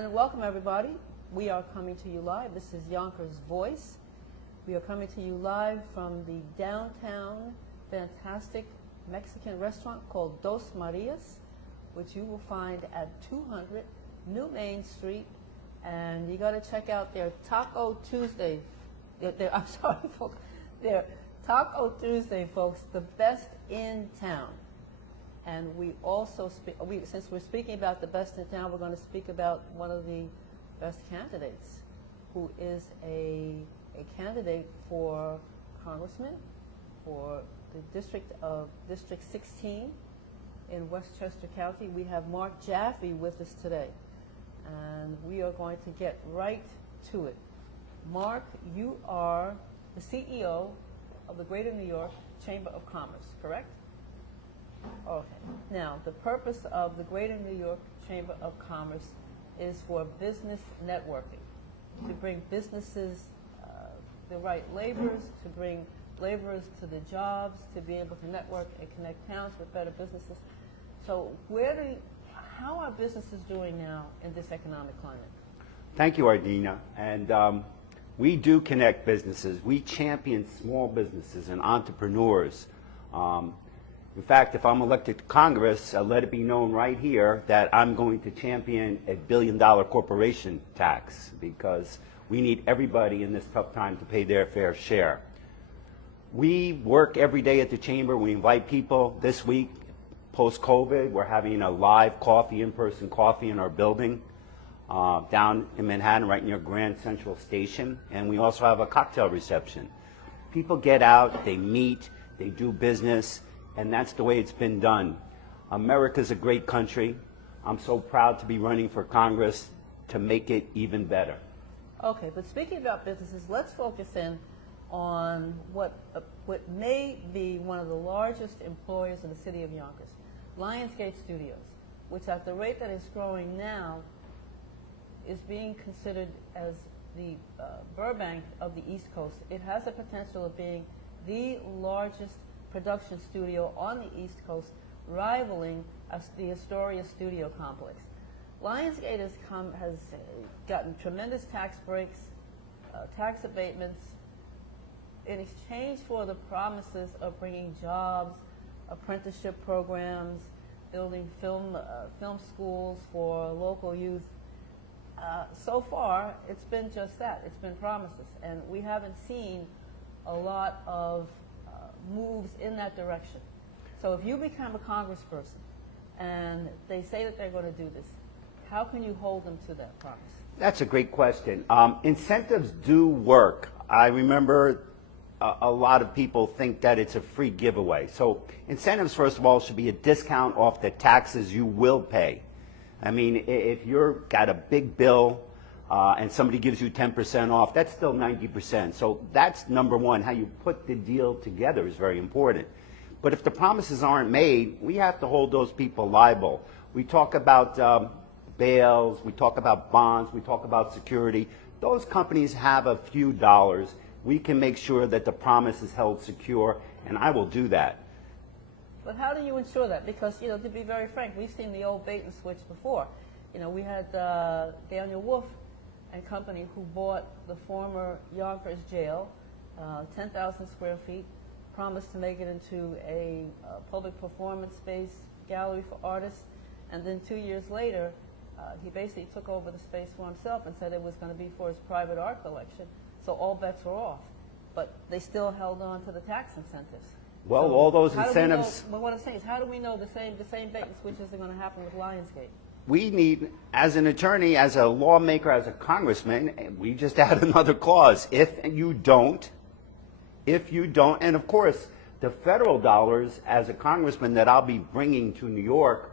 And welcome everybody. We are coming to you live. This is Yonkers Voice. We are coming to you live from the downtown fantastic Mexican restaurant called Dos Marias, which you will find at 200 New Main Street. And you got to check out their Taco Tuesday. I'm sorry, folks. Their Taco Tuesday, folks, the best in town. And we also since we're speaking about the best in town, we're going to speak about one of the best candidates, who is a candidate for congressman for the District 16 in Westchester County. We have Mark Jaffe with us today, and we are going to get right to it. Mark, you are the CEO of the Greater New York Chamber of Commerce, correct? Okay. Now, the purpose of the Greater New York Chamber of Commerce is for business networking, to bring businesses the right laborers, to bring laborers to the jobs, to be able to network and connect towns with better businesses. So how are businesses doing now in this economic climate? Thank you, Ardina. And we do connect businesses. We champion small businesses and entrepreneurs. In fact, if I'm elected to Congress, let it be known right here that I'm going to champion a $1 billion corporation tax, because we need everybody in this tough time to pay their fair share. We work every day at the Chamber. We invite people. This week, post-COVID, we're having a live coffee, in-person coffee in our building down in Manhattan, right near Grand Central Station. And we also have a cocktail reception. People get out, they meet, they do business, and that's the way it's been done. America's a great country. I'm so proud to be running for Congress to make it even better. Okay, but speaking about businesses, let's focus in on what may be one of the largest employers in the city of Yonkers, Lionsgate Studios, which at the rate that it's growing now is being considered as the Burbank of the East Coast. It has the potential of being the largest production studio on the East Coast, rivaling the Astoria Studio Complex. Lionsgate has gotten tremendous tax breaks, tax abatements, in exchange for the promises of bringing jobs, apprenticeship programs, building film schools for local youth. So far, it's been just that. It's been promises, and we haven't seen a lot of moves in that direction. So if you become a congressperson and they say that they're going to do this, how can you hold them to that promise? That's a great question. Incentives do work. I remember a lot of people think that it's a free giveaway. So incentives, first of all, should be a discount off the taxes you will pay. I mean, if you've got a big bill and somebody gives you 10% off, that's still 90%. So that's number one. How you put the deal together is very important. But if the promises aren't made, we have to hold those people liable. We talk about bails, we talk about bonds, we talk about security. Those companies have a few dollars. We can make sure that the promise is held secure, and I will do that. But how do you ensure that? Because, to be very frank, we've seen the old bait and switch before. We had Daniel Wolf and company who bought the former Yonkers jail, 10,000 square feet, promised to make it into a public performance space, gallery for artists, and then 2 years later, he basically took over the space for himself and said it was going to be for his private art collection, so all bets were off. But they still held on to the tax incentives. Well, so all those incentives... Well, what I'm saying is, how do we know the same bait and switches are going to happen with Lionsgate? We need, as an attorney, as a lawmaker, as a congressman, we just add another clause. If you don't, and of course, the federal dollars, as a congressman that I'll be bringing to New York,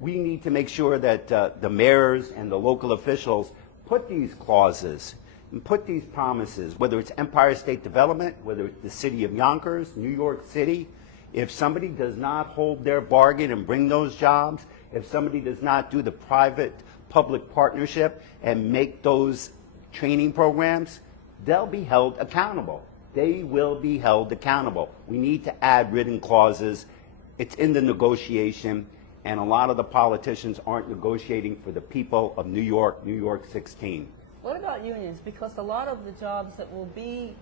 we need to make sure that the mayors and the local officials put these clauses and put these promises, whether it's Empire State Development, whether it's the city of Yonkers, New York City. If somebody does not hold their bargain and bring those jobs, if somebody does not do the private-public partnership and make those training programs, they'll be held accountable. They will be held accountable. We need to add written clauses. It's in the negotiation. and a lot of the politicians aren't negotiating for the people of New York, New York 16. What about unions? Because a lot of the jobs that will be,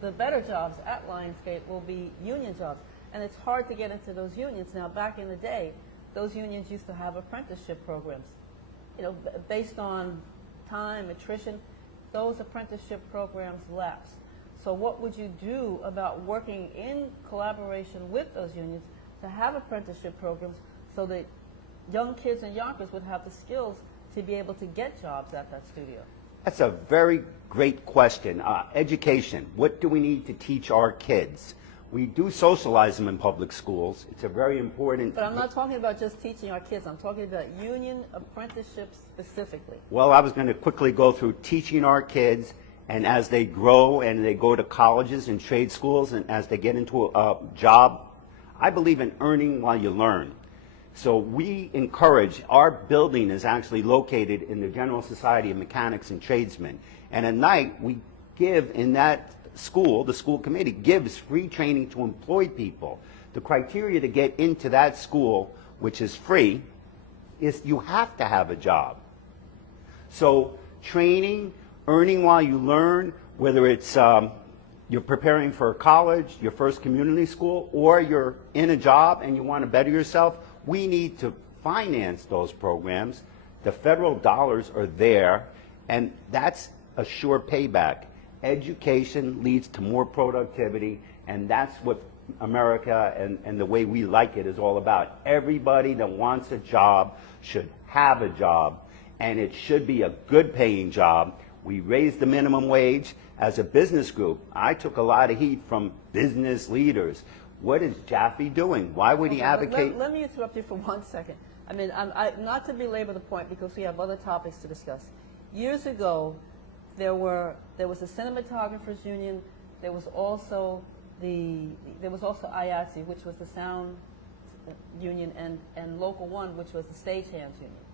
the better jobs at Lionsgate will be union jobs. And it's hard to get into those unions. Now, back in the day, those unions used to have apprenticeship programs. You know, based on time, attrition, those apprenticeship programs lapsed. So what would you do about working in collaboration with those unions to have apprenticeship programs so that young kids in Yonkers would have the skills to be able to get jobs at that studio? That's a very great question. Education. What do we need to teach our kids? We do socialize them in public schools. It's a very important... But I'm not talking about just teaching our kids. I'm talking about union apprenticeships specifically. Well, I was going to quickly go through teaching our kids, and as they grow and they go to colleges and trade schools and as they get into a job, I believe in earning while you learn. So we encourage, our building is actually located in the General Society of Mechanics and Tradesmen. And at night, we give in that school, the school committee gives free training to employ people. The criteria to get into that school, which is free, is you have to have a job. So training, earning while you learn, whether it's you're preparing for college, your first community school, or you're in a job and you want to better yourself, we need to finance those programs. The federal dollars are there, and that's a sure payback. Education leads to more productivity, and that's what America and the way we like it is all about. Everybody that wants a job should have a job, and it should be a good paying job. We raised the minimum wage. As a business group, I took a lot of heat from business leaders. What is Jaffe doing? Why would he advocate? Let me interrupt you for 1 second. I mean, not to belabor the point because we have other topics to discuss. Years ago, there was a cinematographers union. There was also IATSE, which was the sound union, and Local 1, which was the stagehands union.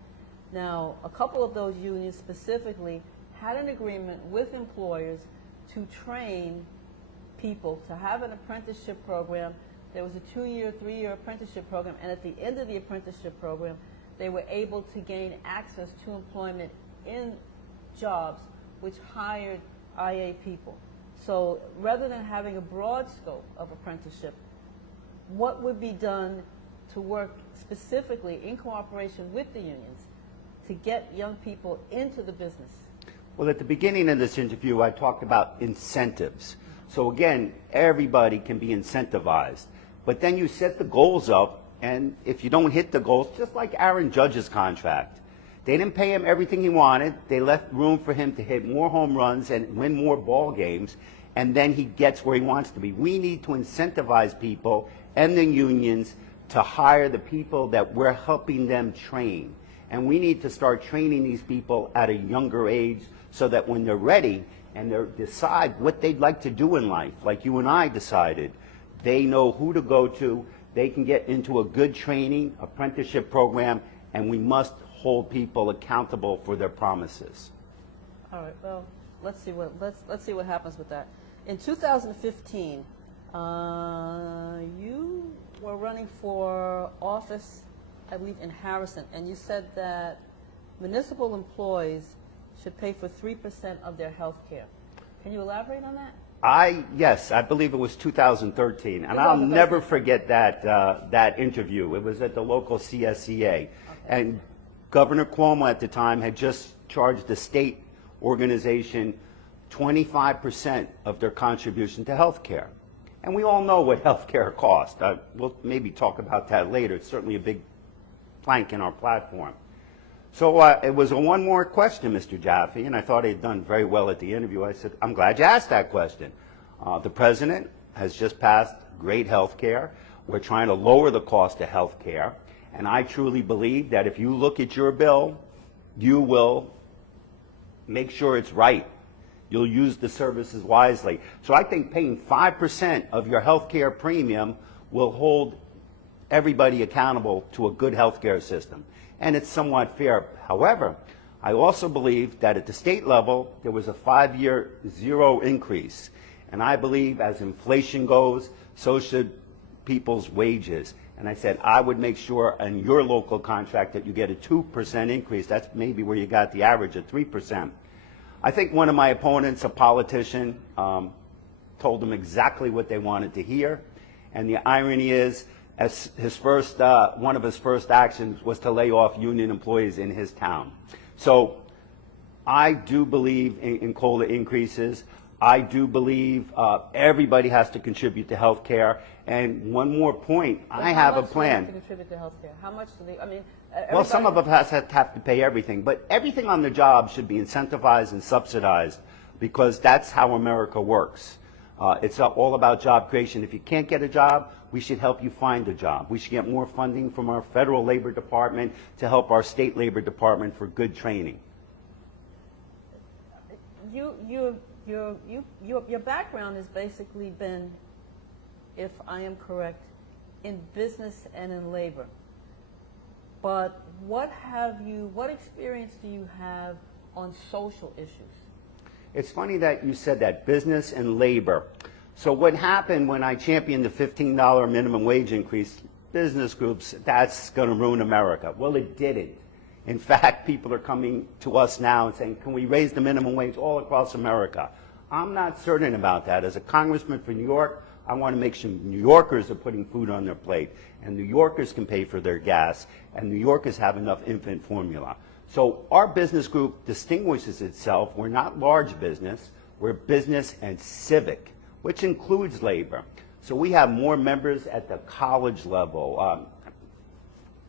Now, a couple of those unions specifically had an agreement with employers to train people to have an apprenticeship program. There was a 2-year, 3-year apprenticeship program, and at the end of the apprenticeship program, they were able to gain access to employment in jobs which hired IA people. So rather than having a broad scope of apprenticeship, what would be done to work specifically in cooperation with the unions to get young people into the business? Well, at the beginning of this interview, I talked about incentives. So again, everybody can be incentivized. But then you set the goals up, and if you don't hit the goals, just like Aaron Judge's contract, they didn't pay him everything he wanted. They left room for him to hit more home runs and win more ball games, and then he gets where he wants to be. We need to incentivize people and the unions to hire the people that we're helping them train. And we need to start training these people at a younger age so that when they're ready and they decide what they'd like to do in life, like you and I decided, they know who to go to, they can get into a good training, apprenticeship program, and we must hold people accountable for their promises. All right, well, let's see what happens with that. In 2015, you were running for office, I believe, in Harrison, and you said that municipal employees should pay for 3% of their health care. Can you elaborate on that? Yes, I believe it was 2013, and I'll never forget that interview. It was at the local CSEA, okay. And Governor Cuomo at the time had just charged the state organization 25% of their contribution to health care. And we all know what health care costs. We'll maybe talk about that later. It's certainly a big plank in our platform. So it was one more question, Mr. Jaffe, and I thought I had done very well at the interview. I said, I'm glad you asked that question. The president has just passed great health care. We're trying to lower the cost of health care. And I truly believe that if you look at your bill, you will make sure it's right. You'll use the services wisely. So I think paying 5% of your health care premium will hold everybody accountable to a good health care system. And it's somewhat fair. However, I also believe that at the state level, there was a 5-year zero increase. And I believe as inflation goes, so should people's wages. and I said, I would make sure in your local contract that you get a 2% increase. That's maybe where you got the average of 3%. I think one of my opponents, a politician, told them exactly what they wanted to hear. And the irony is, as one of his first actions was to lay off union employees in his town. So I do believe in COLA increases. I do believe everybody has to contribute to health care. And one more point, I have a plan. How much do they have to contribute to health care? How much do they, I mean, well, some of us have to pay everything, but everything on the job should be incentivized and subsidized because that's how America works. It's all about job creation. If you can't get a job, we should help you find a job. We should get more funding from our federal labor department to help our state labor department for good training. Your background has basically been, if I am correct, in business and in labor. But what experience do you have on social issues? It's funny that you said that, business and labor. So what happened when I championed the $15 minimum wage increase, business groups, that's going to ruin America. Well, it didn't. In fact, people are coming to us now and saying, can we raise the minimum wage all across America? I'm not certain about that. As a congressman for New York, I want to make sure New Yorkers are putting food on their plate, and New Yorkers can pay for their gas, and New Yorkers have enough infant formula. So our business group distinguishes itself. We're not large business. We're business and civic, which includes labor. So we have more members at the college level,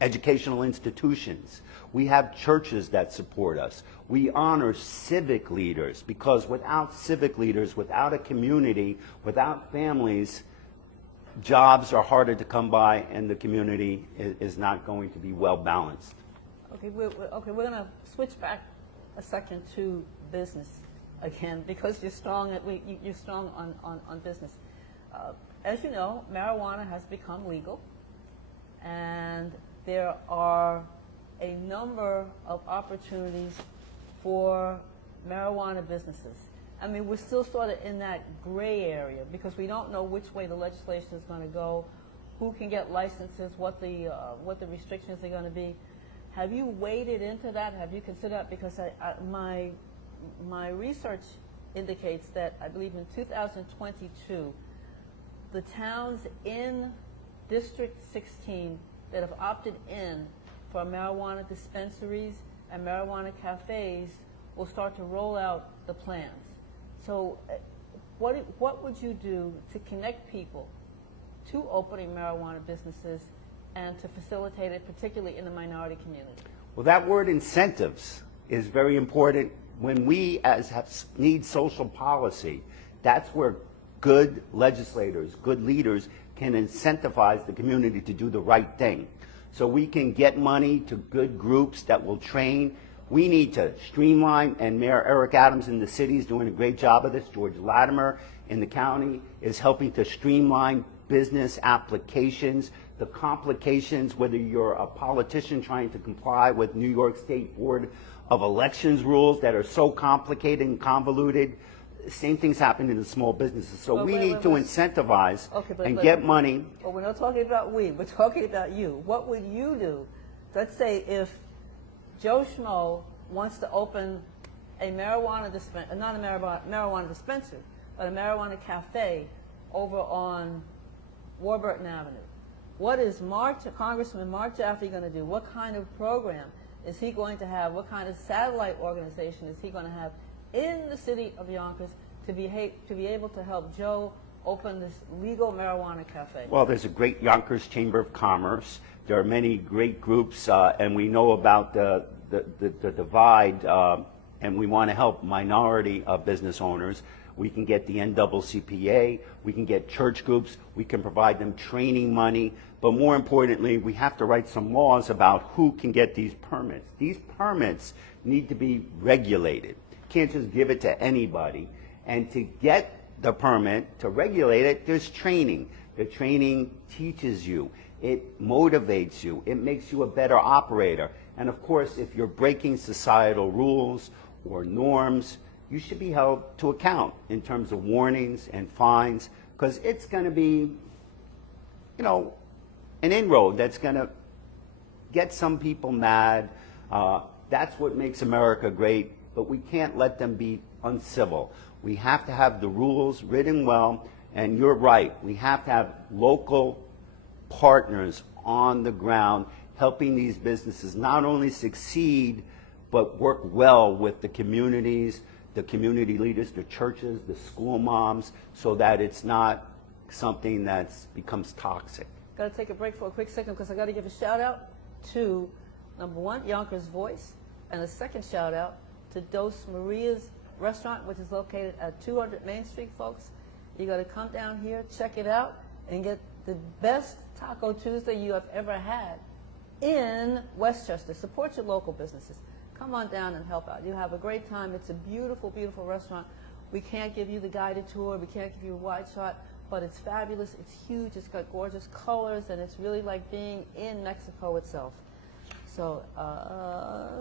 educational institutions. We have churches that support us. We honor civic leaders because without civic leaders, without a community, without families, jobs are harder to come by and the community is not going to be well balanced. Okay, we're going to switch back a second to business again because you're strong on business. As you know, marijuana has become legal, and there are a number of opportunities for marijuana businesses. I mean, we're still sort of in that gray area because we don't know which way the legislation is going to go, who can get licenses, what the restrictions are going to be. Have you waded into that? Have you considered that? Because my research indicates that I believe in 2022, the towns in District 16 that have opted in for marijuana dispensaries and marijuana cafes will start to roll out the plans. So what would you do to connect people to opening marijuana businesses and to facilitate it, particularly in the minority community? Well, that word incentives is very important. When we need social policy, that's where good legislators, good leaders can incentivize the community to do the right thing. So we can get money to good groups that will train. We need to streamline, and Mayor Eric Adams in the city is doing a great job of this. George Latimer in the county is helping to streamline business applications, the complications, whether you're a politician trying to comply with New York State Board of Elections rules that are so complicated and convoluted. Same things happen in the small businesses. So we need to incentivize and get money. But we're not talking about we. We're talking about you. What would you do? Let's say if Joe Schmo wants to open a marijuana not a marijuana dispensary, but a marijuana cafe over on Warburton Avenue. What is Congressman Mark Jaffe going to do? What kind of program is he going to have? What kind of satellite organization is he going to have in the city of Yonkers to be able to help Joe open this legal marijuana cafe? Well, there's a great Yonkers Chamber of Commerce. There are many great groups, and we know about the divide, and we want to help minority business owners. We can get the NAACPA, we can get church groups, we can provide them training money, but more importantly, we have to write some laws about who can get these permits. These permits need to be regulated. Can't just give it to anybody. And to get the permit, to regulate it, there's training. The training teaches you. It motivates you. It makes you a better operator. And of course, if you're breaking societal rules or norms, you should be held to account in terms of warnings and fines, because it's going to be, an inroad that's going to get some people mad. That's what makes America great, but we can't let them be uncivil. We have to have the rules written well, and you're right. We have to have local partners on the ground helping these businesses not only succeed, but work well with the communities, the community leaders, the churches, the school moms, so that it's not something that becomes toxic. Got to take a break for a quick second because I got to give a shout out to number one, Yonkers Voice, and a second shout out to Dos Maria's restaurant, which is located at 200 Main Street, folks. You got to come down here, check it out, and get the best Taco Tuesday you have ever had in Westchester. Support your local businesses. Come on down and help out. You'll have a great time. It's a beautiful, beautiful restaurant. We can't give you the guided tour. We can't give you a wide shot, but it's fabulous. It's huge. It's got gorgeous colors, and it's really like being in Mexico itself. So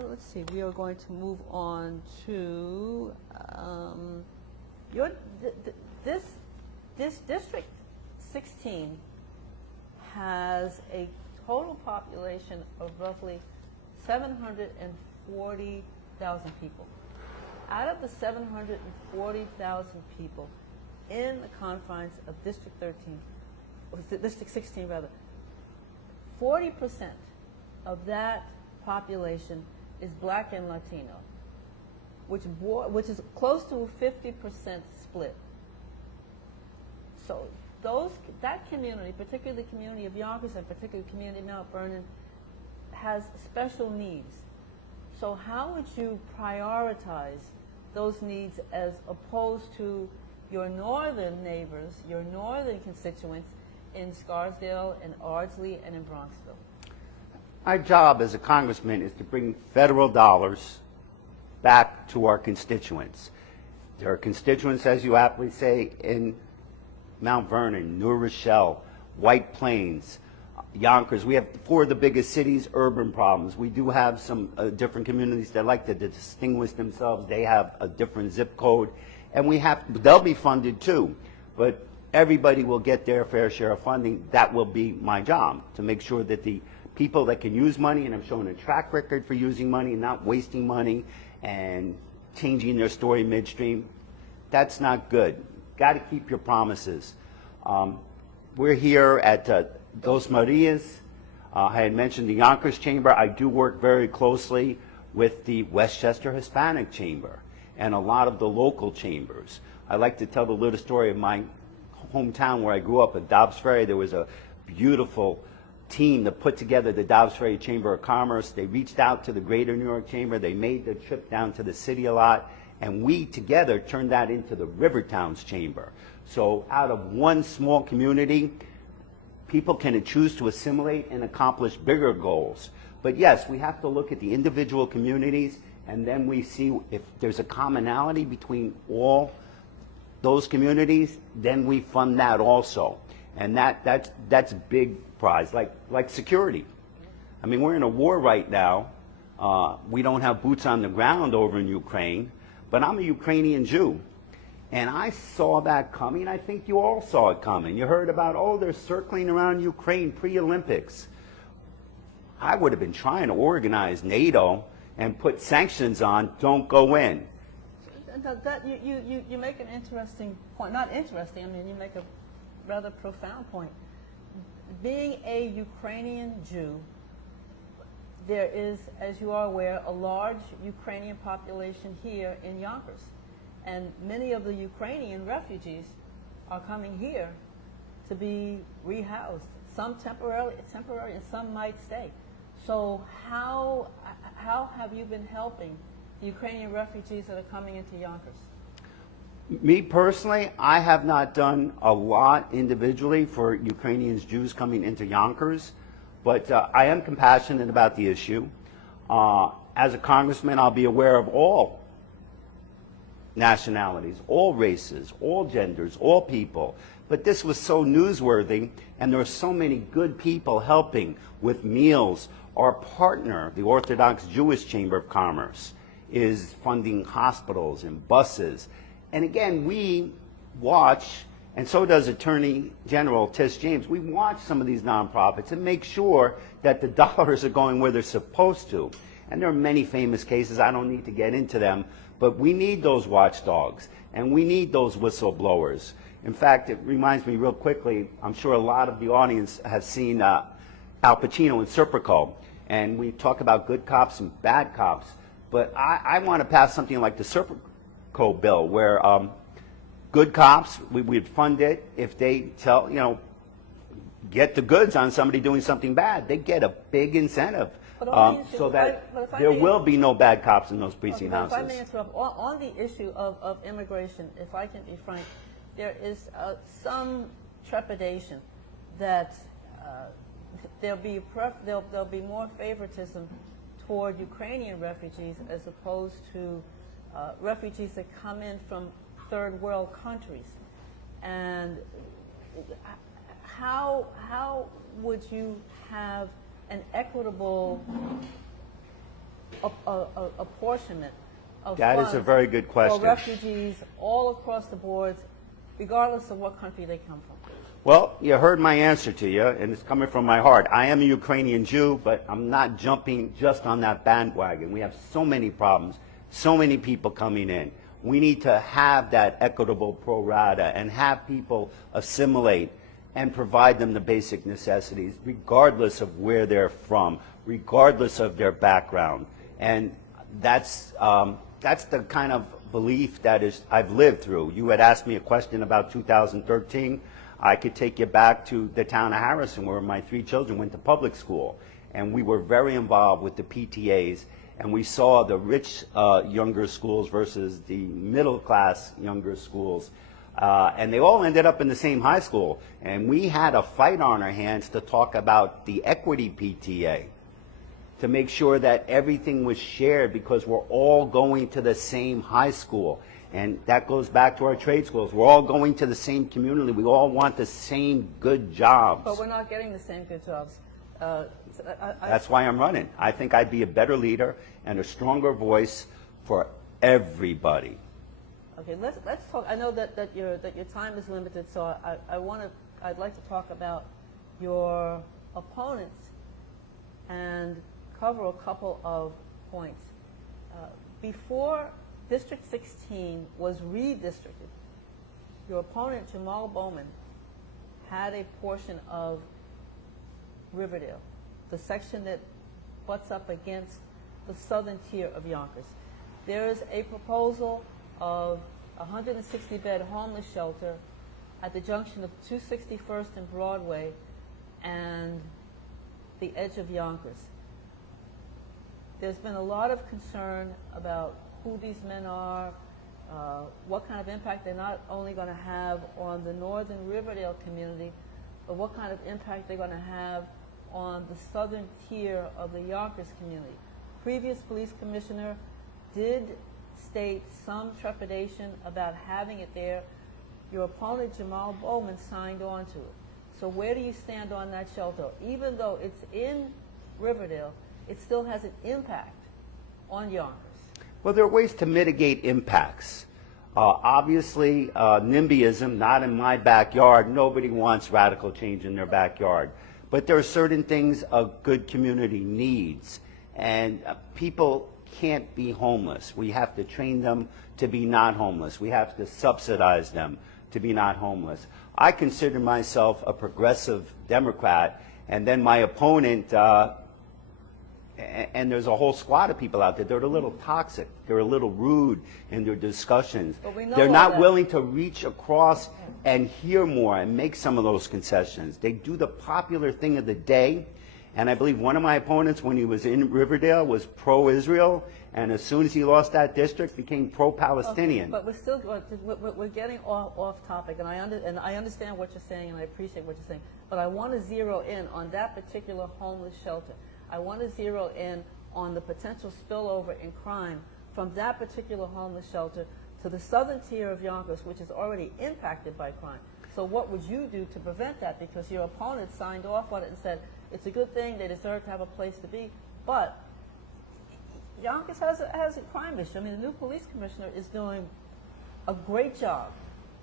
let's see. We are going to move on to this District 16 has a total population of roughly 740,000 people. Out of the 740,000 people in the confines of District 13, or District 16 rather, 40% of that population is Black and Latino, which is close to a 50% split. So that community, particularly the community of Yonkers and particularly the community of Mount Vernon, has special needs. So how would you prioritize those needs as opposed to your northern neighbors, your northern constituents in Scarsdale and Ardsley and in Bronxville? My job as a congressman is to bring federal dollars back to our constituents. There are constituents, as you aptly say, in Mount Vernon, New Rochelle, White Plains, Yonkers. We have four of the biggest cities, urban problems. We do have some different communities that like to distinguish themselves. They have a different zip code, and they'll be funded too, but everybody will get their fair share of funding. That will be my job, to make sure that the people that can use money, and I'm showing a track record for using money and not wasting money and changing their story midstream. That's not good. Got to keep your promises. We're here at Dos Marias. I had mentioned the Yonkers Chamber. I do work very closely with the Westchester Hispanic Chamber and a lot of the local chambers. I like to tell the little story of my hometown where I grew up at Dobbs Ferry. There was a beautiful team that put together the Dobbs Ferry Chamber of Commerce. They reached out to the Greater New York Chamber. They made the trip down to the city a lot. And we together turned that into the Rivertowns Chamber. So out of one small community, people can choose to assimilate and accomplish bigger goals. But yes, we have to look at the individual communities, and then we see if there's a commonality between all those communities, then we fund that also. And that's big prize, like security. I mean, we're in a war right now. We don't have boots on the ground over in Ukraine. But I'm a Ukrainian Jew, and I saw that coming. I think you all saw it coming. You heard about, oh, they're circling around Ukraine pre-Olympics. I would have been trying to organize NATO and put sanctions on, don't go in. You make an interesting point. Not interesting, I mean, you make a rather profound point. Being a Ukrainian Jew, there is, as you are aware, a large Ukrainian population here in Yonkers. And many of the Ukrainian refugees are coming here to be rehoused. Some temporarily, and some might stay. So how have you been helping the Ukrainian refugees that are coming into Yonkers? Me personally, I have not done a lot individually for Ukrainians, Jews coming into Yonkers. But I am compassionate about the issue. As a congressman, I'll be aware of all nationalities, all races, all genders, all people. But this was so newsworthy, and there are so many good people helping with meals. Our partner, the Orthodox Jewish Chamber of Commerce, is funding hospitals and buses. And again, we watch and so does Attorney General Tish James. We watch some of these nonprofits and make sure that the dollars are going where they're supposed to. And there are many famous cases, I don't need to get into them, but we need those watchdogs, and we need those whistleblowers. In fact, it reminds me real quickly, I'm sure a lot of the audience has seen Al Pacino in Serpico, and we talk about good cops and bad cops, but I want to pass something like the Serpico bill, where good cops, we'd fund it if they get the goods on somebody doing something bad. They get a big incentive so that there will be no bad cops in those precinct houses. If I may interrupt, on the issue of immigration, if I can be frank, there is some trepidation that there'll be more favoritism toward Ukrainian refugees as opposed to refugees that come in from third world countries. And how would you have an equitable apportionment of That funds is a very good question. for refugees all across the boards, regardless of what country they come from? Well, you heard my answer to you, and it's coming from my heart. I am a Ukrainian Jew, but I'm not jumping just on that bandwagon. We have so many problems, so many people coming in. We need to have that equitable pro rata and have people assimilate and provide them the basic necessities, regardless of where they're from, regardless of their background. And that's the kind of belief that I've lived through. You had asked me a question about 2013. I could take you back to the town of Harrison, where my 3 children went to public school. And we were very involved with the PTAs, and we saw the rich younger schools versus the middle class younger schools. And they all ended up in the same high school. And we had a fight on our hands to talk about the equity PTA, to make sure that everything was shared, because we're all going to the same high school. And that goes back to our trade schools. We're all going to the same community. We all want the same good jobs. But we're not getting the same good jobs. That's why I'm running. I think I'd be a better leader and a stronger voice for everybody. Okay, let's talk. I know that your time is limited, so I'd like to talk about your opponents and cover a couple of points. Before District 16 was redistricted, your opponent, Jamal Bowman, had a portion of Riverdale, the section that butts up against the southern tier of Yonkers. There is a proposal of a 160-bed homeless shelter at the junction of 261st and Broadway and the edge of Yonkers. There's been a lot of concern about who these men are, what kind of impact they're not only going to have on the northern Riverdale community, but what kind of impact they're going to have on the southern tier of the Yonkers community. Previous police commissioner did state some trepidation about having it there. Your opponent, Jamal Bowman, signed on to it. So where do you stand on that shelter? Even though it's in Riverdale, it still has an impact on Yonkers. Well, there are ways to mitigate impacts. Obviously, NIMBYism, not in my backyard. Nobody wants radical change in their backyard. But there are certain things a good community needs. And people can't be homeless. We have to train them to be not homeless. We have to subsidize them to be not homeless. I consider myself a progressive Democrat, and then my opponent, and there's a whole squad of people out there, they're a little toxic. They're a little rude in their discussions. They're not willing to reach across and hear more and make some of those concessions. They do the popular thing of the day. And I believe one of my opponents, when he was in Riverdale, was pro-Israel, and as soon as he lost that district, became pro-Palestinian. Okay, but we're getting off topic, and I understand what you're saying, and I appreciate what you're saying. But I want to zero in on that particular homeless shelter. I want to zero in on the potential spillover in crime from that particular homeless shelter to the southern tier of Yonkers, which is already impacted by crime. So what would you do to prevent that? Because your opponent signed off on it and said, it's a good thing, they deserve to have a place to be, but Yonkers has a crime issue. I mean, the new police commissioner is doing a great job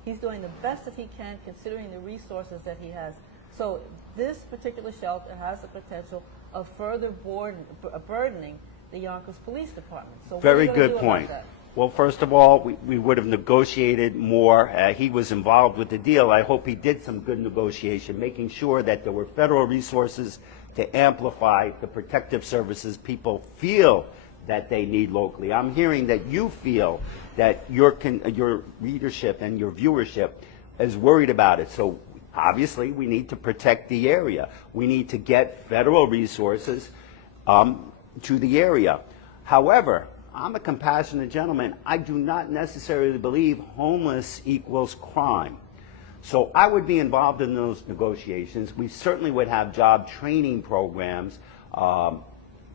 He's doing the best that he can considering the resources that he has. So this particular shelter has the potential of further burdening the Yonkers Police Department. So what are Very you gonna good do about point. that? Well, first of all, we would have negotiated more. He was involved with the deal. I hope he did some good negotiation, making sure that there were federal resources to amplify the protective services people feel that they need locally. I'm hearing that you feel that your readership and your viewership is worried about it. So obviously we need to protect the area. We need to get federal resources to the area. However, I'm a compassionate gentleman. I do not necessarily believe homeless equals crime. So I would be involved in those negotiations. We certainly would have job training programs,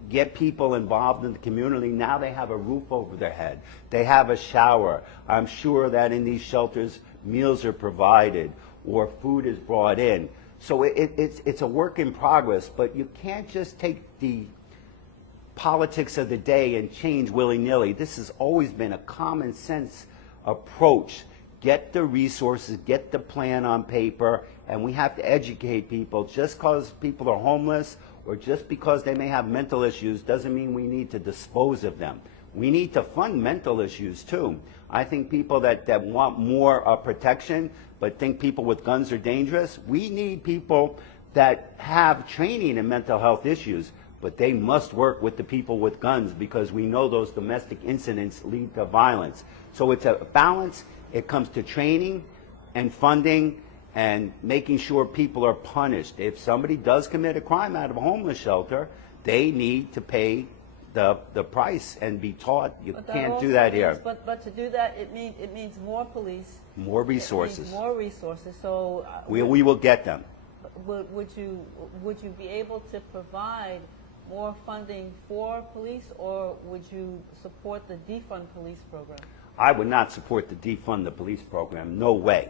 get people involved in the community. Now they have a roof over their head. They have a shower. I'm sure that in these shelters, meals are provided or food is brought in. So it's a work in progress, but you can't just take the politics of the day and change willy-nilly. This has always been a common sense approach. Get the resources, get the plan on paper, and we have to educate people. Just because people are homeless or just because they may have mental issues doesn't mean we need to dispose of them. We need to fund mental issues too. I think people that want more protection but think people with guns are dangerous, we need people that have training in mental health issues, but they must work with the people with guns because we know those domestic incidents lead to violence. So it's a balance. It comes to training and funding and making sure people are punished. If somebody does commit a crime out of a homeless shelter, they need to pay the price and be taught. You can't do that here. But to do that, it means more police. More resources. It means more resources. So we will get them. Would you be able to provide more funding for police, or would you support the Defund police program? I would not support the Defund the police program. No way.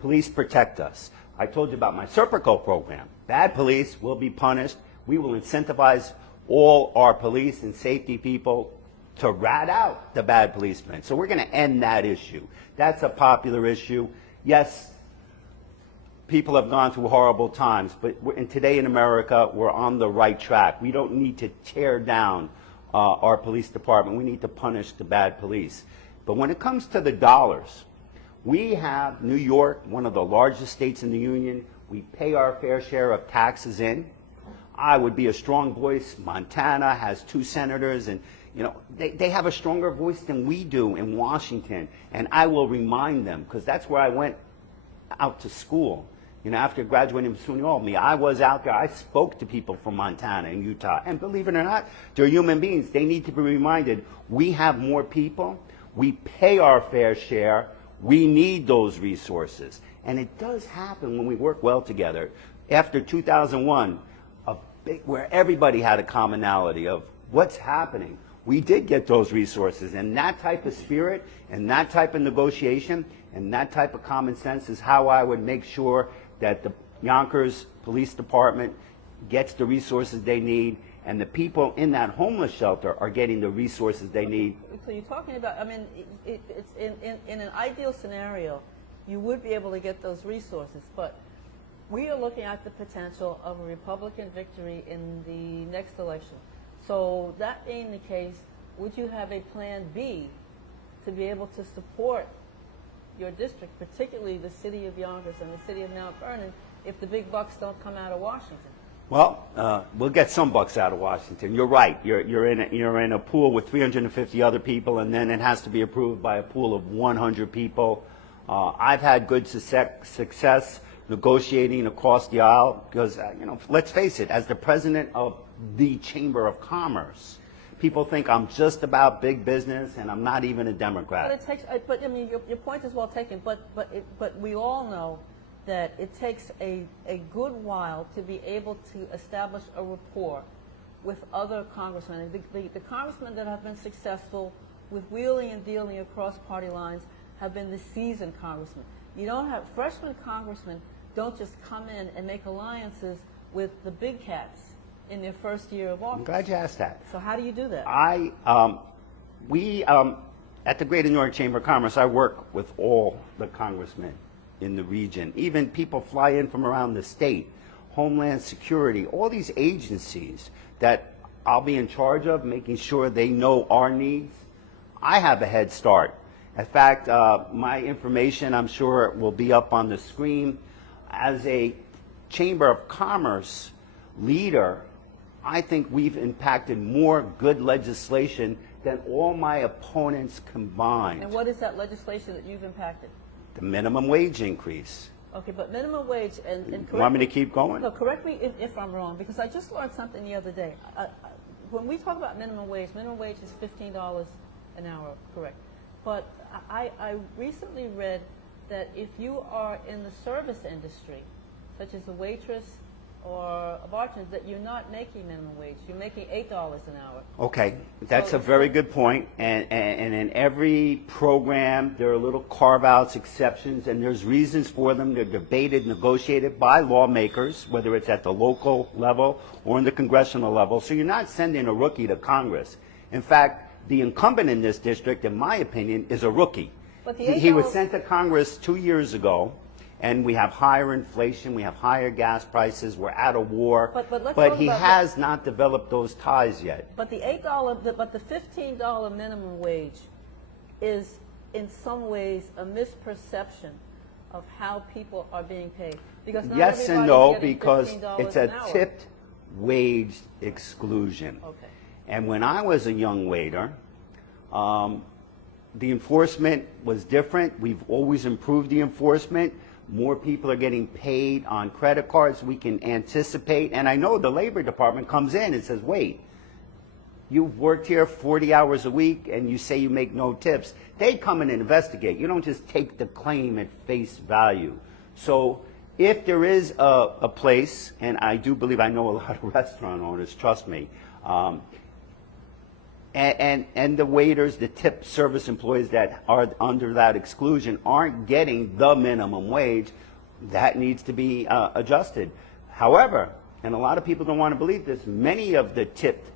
Police protect us. I told you about my Serpico program. Bad police will be punished. We will incentivize all our police and safety people to rat out the bad policemen. So we're going to end that issue. That's a popular issue. Yes, people have gone through horrible times, but today in America, we're on the right track. We don't need to tear down our police department. We need to punish the bad police. But when it comes to the dollars, we have New York, one of the largest states in the union. We pay our fair share of taxes in. I would be a strong voice. Montana has 2 senators, and you know they have a stronger voice than we do in Washington. And I will remind them, because that's where I went out to school. You know, after graduating from SUNY Albany, I was out there. I spoke to people from Montana and Utah. And believe it or not, they're human beings. They need to be reminded, we have more people. We pay our fair share. We need those resources. And it does happen when we work well together. After 2001, where everybody had a commonality of what's happening, we did get those resources. And that type of spirit and that type of negotiation and that type of common sense is how I would make sure that the Yonkers Police Department gets the resources they need, and the people in that homeless shelter are getting the resources they need. So you're talking about, I mean, it's in an ideal scenario, you would be able to get those resources, but we are looking at the potential of a Republican victory in the next election. So that being the case, would you have a plan B to be able to support your district, particularly the city of Yonkers and the city of Mount Vernon, if the big bucks don't come out of Washington? Well, we'll get some bucks out of Washington. You're right. You're in a pool with 350 other people, and then it has to be approved by a pool of 100 people. I've had good success negotiating across the aisle because, you know, let's face it, as the president of the Chamber of Commerce, people think I'm just about big business and I'm not even a Democrat. But it takes. But I mean, your point is well taken. But we all know that it takes a good while to be able to establish a rapport with other congressmen. The congressmen that have been successful with wheeling and dealing across party lines have been the seasoned congressmen. You don't have freshman congressmen don't just come in and make alliances with the big cats in their first year of office. I'm glad you asked that. So how do you do that? at the Greater New York Chamber of Commerce, I work with all the congressmen in the region. Even people fly in from around the state, Homeland Security, all these agencies that I'll be in charge of, making sure they know our needs. I have a head start. In fact, my information, I'm sure, will be up on the screen. As a Chamber of Commerce leader, I think we've impacted more good legislation than all my opponents combined. And what is that legislation that you've impacted? The minimum wage increase. Okay, but minimum wage, and correct You want me to keep going? No, correct me if I'm wrong, because I just learned something the other day. When we talk about minimum wage is $15 an hour, correct? But I recently read that if you are in the service industry, such as a waitress or a bartender, that you're not making minimum wage. You're making $8 an hour. Okay, that's So a very good point. And in every program, there are little carve-outs, exceptions, and there's reasons for them. They're debated, negotiated by lawmakers, whether it's at the local level or in the congressional level. So you're not sending a rookie to Congress. In fact, the incumbent in this district, in my opinion, is a rookie. But the He was $8 sent to Congress 2 years ago. And we have higher inflation, we have higher gas prices, we're out of war. But let's but talk he about has not developed those ties yet. But the but the $15 minimum wage is in some ways a misperception of how people are being paid. Because not Yes and everybody's no, getting because $15 it's an a hour. tipped wage exclusion. Okay. And when I was a young waiter, the enforcement was different. We've always improved the enforcement. More people are getting paid on credit cards. We can anticipate. And I know the Labor Department comes in and says, wait, you've worked here 40 hours a week and you say you make no tips. They come in and investigate. You don't just take the claim at face value. So if there is a place, and I do believe I know a lot of restaurant owners, trust me, and the waiters, the tip service employees that are under that exclusion aren't getting the minimum wage, that needs to be adjusted. However, and a lot of people don't want to believe this, many of the tipped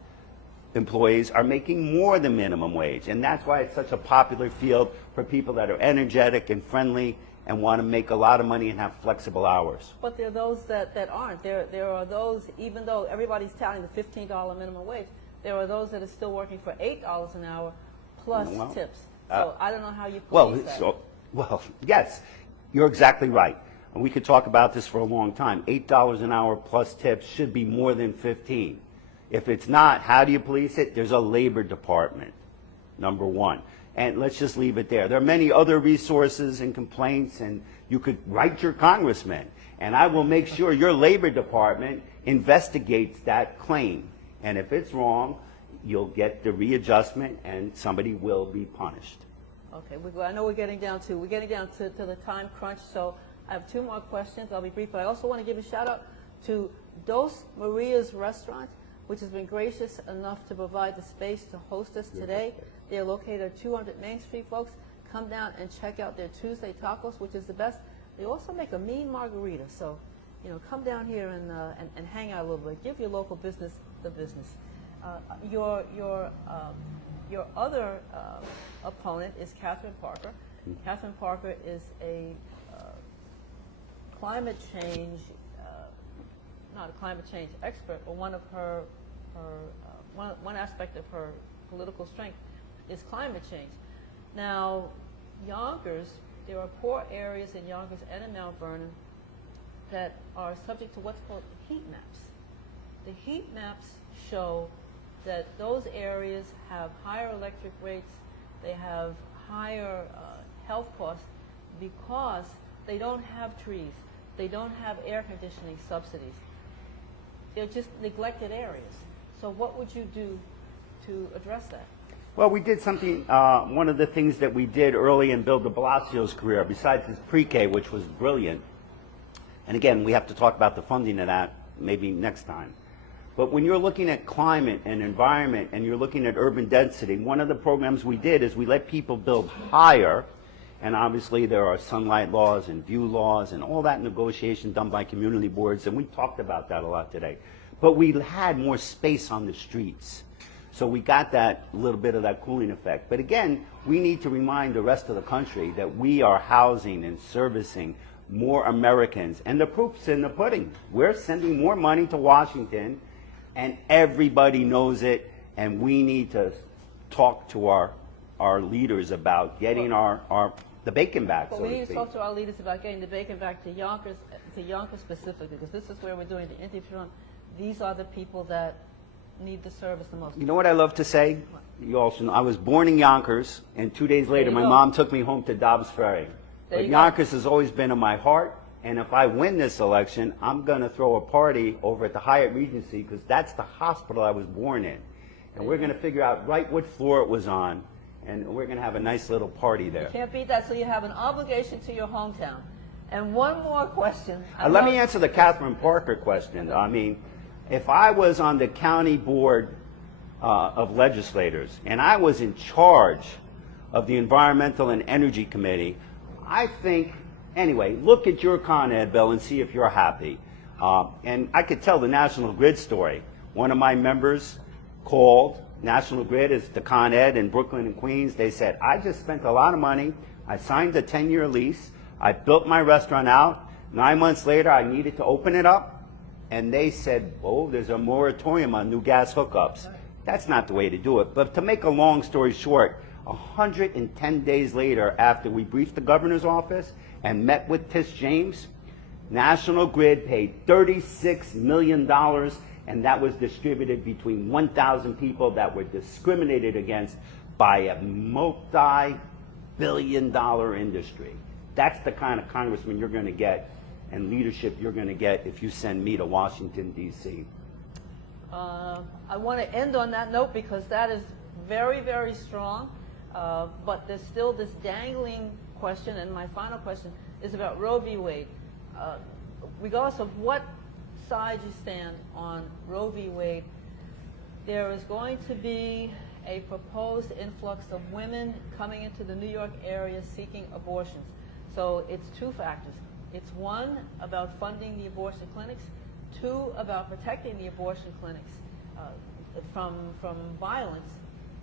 employees are making more than minimum wage, and that's why it's such a popular field for people that are energetic and friendly and want to make a lot of money and have flexible hours. But there are those that aren't. There are those, even though everybody's touting the $15 minimum wage, there are those that are still working for $8 an hour plus tips. So I don't know how you police that. Well, yes, you're exactly right. And we could talk about this for a long time. $8 an hour plus tips should be more than 15. If it's not, how do you police it? There's a Labor Department, number one. And let's just leave it there. There are many other resources and complaints, and you could write your congressman. And I will make sure your Labor Department investigates that claim. And if it's wrong, you'll get the readjustment and somebody will be punished. Okay, I know we're getting down to the time crunch, so I have two more questions. I'll be brief, but I also want to give a shout out to Dos Maria's Restaurant, which has been gracious enough to provide the space to host us today. They're located at 200 Main Street, folks. Come down and check out their Tuesday tacos, which is the best. They also make a mean margarita, so come down here and hang out a little bit. Give your local business the business. Your other opponent is Catherine Parker. Catherine Parker is a climate change, not a climate change expert, but one aspect of her political strength is climate change. Now, Yonkers, there are poor areas in Yonkers and in Mount Vernon that are subject to what's called heat maps. The heat maps show that those areas have higher electric rates, they have higher health costs because they don't have trees, they don't have air conditioning subsidies. They're just neglected areas. So what would you do to address that? Well, we did something, one of the things that we did early in Bill de Blasio's career, besides his pre-K, which was brilliant, and again, we have to talk about the funding of that maybe next time. But when you're looking at climate and environment and you're looking at urban density, one of the programs we did is we let people build higher, and obviously there are sunlight laws and view laws and all that negotiation done by community boards, and we talked about that a lot today. But we had more space on the streets. So we got that little bit of that cooling effect. But again, we need to remind the rest of the country that we are housing and servicing more Americans. And the proof's in the pudding. We're sending more money to Washington, and everybody knows it, and we need to talk to our leaders about getting the bacon back, But so we to need to speak. talk to our leaders about getting the bacon back to Yonkers specifically, because this is where we're doing the interview. These are the people that need the service the most. You know what I love to say? You also know, I was born in Yonkers, and 2 days later, my mom took me home to Dobbs Ferry. There But you go. Yonkers has always been in my heart, and if I win this election, I'm going to throw a party over at the Hyatt Regency, because that's the hospital I was born in. And we're going to figure out right what floor it was on, and we're going to have a nice little party there. Can't beat that, so you have an obligation to your hometown. And one more question. Let me answer the Catherine Parker question. I mean, if I was on the county board of legislators and I was in charge of the Environmental and Energy Committee, I think, anyway, look at your Con Ed bill and see if you're happy. And I could tell the National Grid story. One of my members called. National Grid is the Con Ed in Brooklyn and Queens. They said, I just spent a lot of money. I signed a 10-year lease. I built my restaurant out. 9 months later, I needed to open it up. And they said, oh, there's a moratorium on new gas hookups. That's not the way to do it. But to make a long story short, 110 days later, after we briefed the governor's office and met with Tish James, National Grid paid $36 million, and that was distributed between 1,000 people that were discriminated against by a multi-billion-dollar industry. That's the kind of congressman you're going to get and leadership you're going to get if you send me to Washington, D.C. I want to end on that note because that is very, very strong. But there's still this dangling question, and my final question is about Roe v. Wade. Regardless of what side you stand on Roe v. Wade, there is going to be a proposed influx of women coming into the New York area seeking abortions. So it's two factors. It's one, about funding the abortion clinics. Two, about protecting the abortion clinics from violence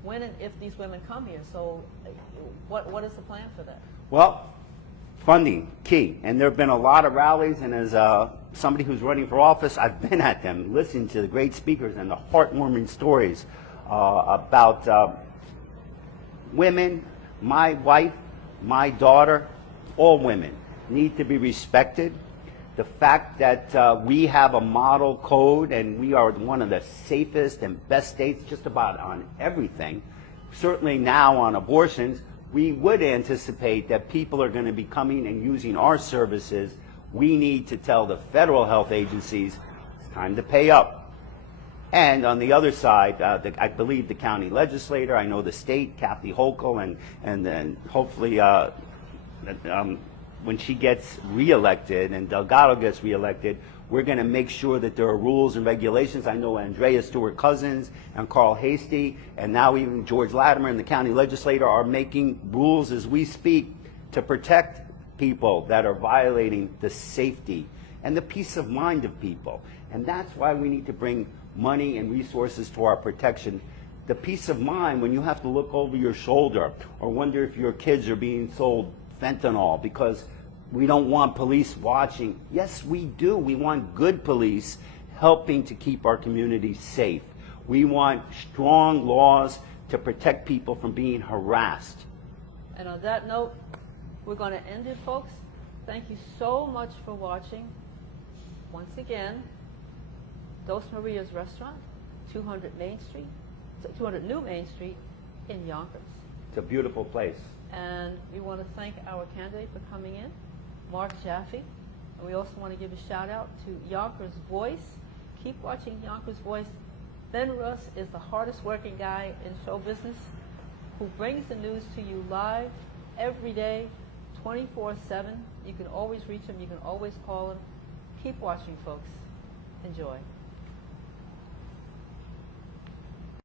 when and if these women come here. So what is the plan for that? Well, funding, key. And there have been a lot of rallies, and as somebody who's running for office, I've been at them, listening to the great speakers and the heartwarming stories about women, my wife, my daughter, all women need to be respected. The fact that we have a model code and we are one of the safest and best states just about on everything, certainly now on abortions, we would anticipate that people are going to be coming and using our services. We need to tell the federal health agencies it's time to pay up. And on the other side, I believe the county legislator, I know the state, Kathy Hochul, and then hopefully when she gets reelected and Delgado gets reelected, we're going to make sure that there are rules and regulations. I know Andrea Stewart-Cousins and Carl Hasty, and now even George Latimer and the county legislator are making rules as we speak to protect people that are violating the safety and the peace of mind of people. And that's why we need to bring money and resources to our protection. The peace of mind when you have to look over your shoulder or wonder if your kids are being sold fentanyl because we don't want police watching. Yes, we do. We want good police helping to keep our communities safe. We want strong laws to protect people from being harassed. And on that note, we're going to end it, folks. Thank you so much for watching. Once again, Dos Maria's Restaurant, 200 New Main Street in Yonkers. It's a beautiful place. And we want to thank our candidate for coming in, Mark Jaffe. And we also want to give a shout out to Yonkers Voice. Keep watching Yonkers Voice. Ben Russ is the hardest working guy in show business who brings the news to you live every day, 24/7. You can always reach him. You can always call him. Keep watching, folks. Enjoy.